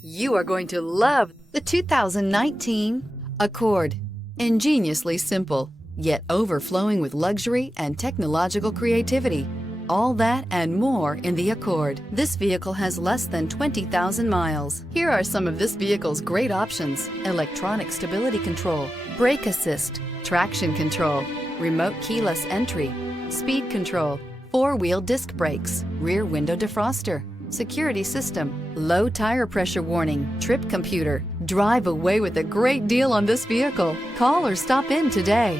You are going to love the 2019 Accord. Ingeniously simple, yet overflowing with luxury and technological creativity. All that and more in the Accord. This vehicle has less than 20,000 miles. Here are some of this vehicle's great options: electronic stability control, brake assist, traction control, remote keyless entry, speed control, four-wheel disc brakes, rear window defroster, security system, low tire pressure warning, trip computer. Drive away with a great deal on this vehicle. Call or stop in today.